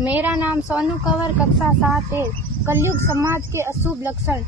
मेरा नाम सोनू कंवर, कक्षा 7 है। कलयुग समाज के अशुभ लक्षण।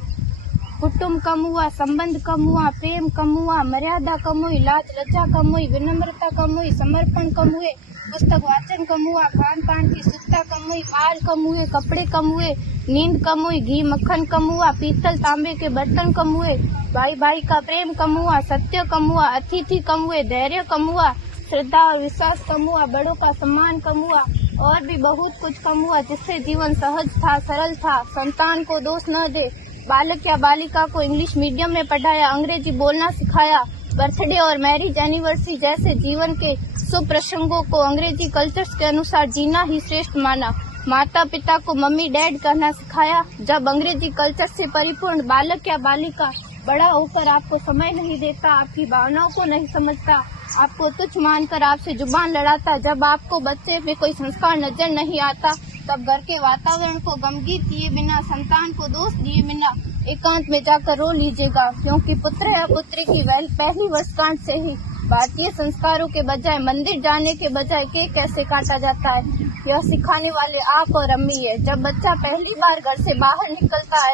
कुटुंब कम हुआ, संबंध कम हुआ, प्रेम कम हुआ, मर्यादा कम हुई, लाज लज्जा कम हुई, विनम्रता कम हुई, समर्पण कम हुए, पुस्तक वाचन कम हुआ, खान पान की शुद्धता कम हुई, बाल कम हुए, कपड़े कम हुए, नींद कम हुई, घी मक्खन कम हुआ, पीतल तांबे के बर्तन कम हुए, भाई भाई का प्रेम कम हुआ, सत्य कम हुआ, अतिथि कम हुए, धैर्य कम हुआ, श्रद्धा और विश्वास कम हुआ, बड़ों का सम्मान कम हुआ और भी बहुत कुछ कम हुआ, जिससे जीवन सहज था, सरल था। संतान को दोष न दे। बालक या बालिका को इंग्लिश मीडियम में पढ़ाया, अंग्रेजी बोलना सिखाया, बर्थडे और मैरिज एनिवर्सरी जैसे जीवन के शुभ प्रसंगों को अंग्रेजी कल्चर्स के अनुसार जीना ही श्रेष्ठ माना। माता पिता को मम्मी डैड कहना सिखाया। जब अंग्रेजी कल्चर से परिपूर्ण बालक या बालिका बड़ा होकर आपको समय नहीं देता, आपकी भावनाओं को नहीं समझता, आपको तुच्छ मानकर आपसे जुबान लड़ाता, जब आपको बच्चे में कोई संस्कार नजर नहीं आता, तब घर के वातावरण को गमगीन किए बिना, संतान को दोष दिए बिना एकांत में जाकर रो लीजिएगा, क्योंकि पुत्र या पुत्री की पहली वर्षगांठ से ही भारतीय संस्कारों के बजाय, मंदिर जाने के बजाय केक कैसे काटा जाता है, यह सिखाने वाले आप और अम्मी है। जब बच्चा पहली बार घर से बाहर निकलता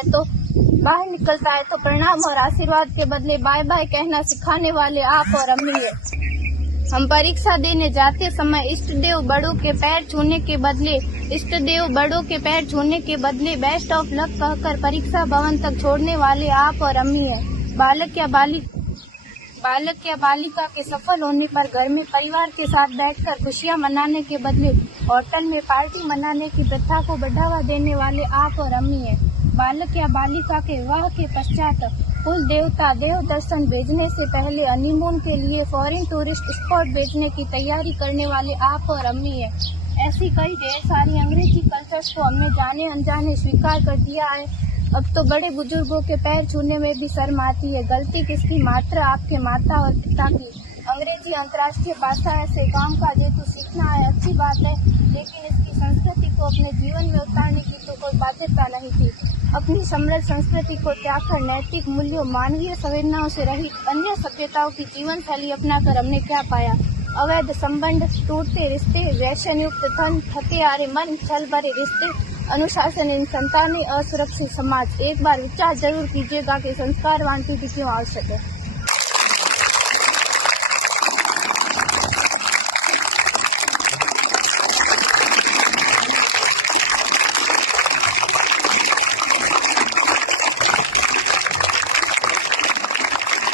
है तो प्रणाम और आशीर्वाद के बदले बाय बाय कहना सिखाने वाले आप और अम्मी है। हम परीक्षा देने जाते समय इष्ट देव बड़ों के पैर छूने के बदले बेस्ट ऑफ लक कहकर परीक्षा भवन तक छोड़ने वाले आप और अम्मी है। बालक या बालिका के सफल होने पर घर में परिवार के साथ बैठकर खुशियां मनाने के बदले होटल में पार्टी मनाने की प्रथा को बढ़ावा देने वाले आप और अम्मी है। बालक या बालिका के विवाह के पश्चात कुल देवता देव दर्शन भेजने से पहले हनीमून के लिए फॉरेन टूरिस्ट स्पॉट भेजने की तैयारी करने वाले आप और अम्मी है। ऐसी कई ढेर सारी अंग्रेजी कल्चर्स को हमने जाने अनजाने स्वीकार कर दिया है। अब तो बड़े बुजुर्गों के पैर छूने में भी शर्म आती है। गलती किसकी? मात्र आपके माता और पिता की। अंग्रेजी अंतर्राष्ट्रीय भाषा है, से काम का जेतु सीखना है, अच्छी बात है, लेकिन इसकी संस्कृति को अपने जीवन में उतारने की तो कोई बाध्यता नहीं थी। अपनी समृद्ध संस्कृति को त्याग कर नैतिक मूल्यों, मानवीय संवेदनाओं से रहित अन्य सभ्यताओं की जीवन शैली अपनाकर हमने क्या पाया? अवैध संबंध, टूटते रिश्ते, व्यसन युक्त धन, थके हारे मन, छल भरे रिश्ते, अनुशासनहीन संतानें, असुरक्षित समाज। एक बार विचार जरूर कीजिएगा कि संस्कारवान पीढ़ी क्यों आवश्यक है।